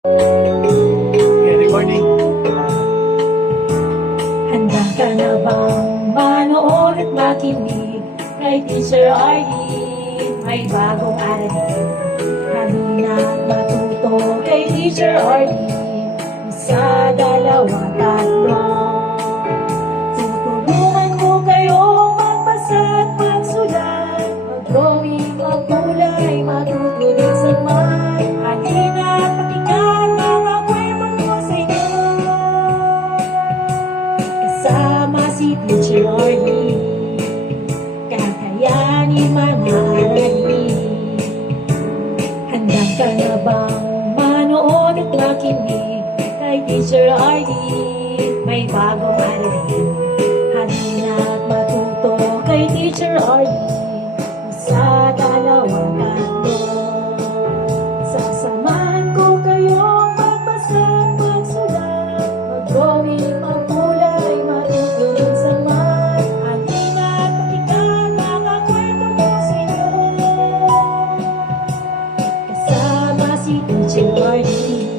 Okay, recording. Handa ka na bang manood at makinig kay Teacher Arlene? May bagong aralin. Halina at matuto kay Teacher Arlene. Isa, dalawa, tatlo. Kasama si Teacher Arlie Kakayanin mga aralin Handa ka na bang manood at makinig Kay Teacher Arlie May bagong aralin Halina at matuto kay Teacher dalawa, 情爱里